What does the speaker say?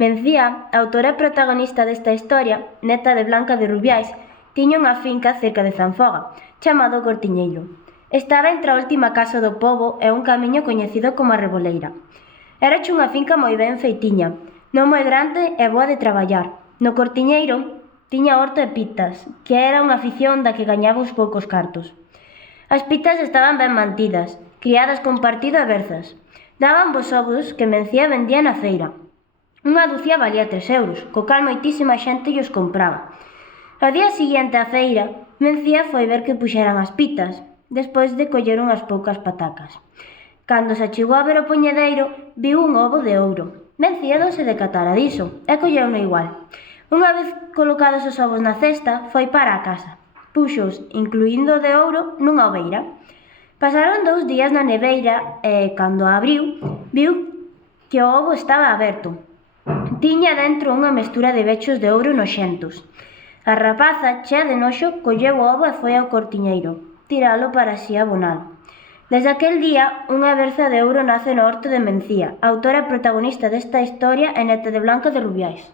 Mencía, a autora e protagonista desta historia, neta de Blanca de Rubiais, tiña unha finca cerca de Zanfoga, chamado Cortiñeiro. Estaba entre a última casa do pobo e un camiño coñecido como a Reboleira. Erache unha finca moi ben feitiña, non moi grande e boa de traballar. No Cortiñeiro tiña horto e pitas, que era unha afición da que gañaba uns poucos cartos. As pitas estaban ben mantidas, criadas con partido e berzas. Daban bos ovos que Mencía vendía na feira. Unha ducia valía 3 euros, co cal moitísima xente os compraba. Ao día seguinte á feira, Mencía foi ver que puxeran as pitas, despois de coller unhas poucas patacas. Cando se achegou a ver o poñedeiro, viu un ovo de ouro. Mencía non se decatara diso, e colleuno igual. Unha vez colocados os ovos na cesta, foi para a casa. Puxos, incluíndo o de ouro, nunha oveira. Pasaron 2 días na neveira e, cando a abriu, viu que o ovo estaba aberto. Tiña dentro unha mestura de bechos de ouro noxentos. A rapaza, chea de noxo, colleu o ovo e foi ao Cortiñeiro, tiralo para así abonalo. Desde aquel día, unha berza de ouro nace no horto de Mencía, autora e protagonista desta historia e neta de Blanca de Rubiais.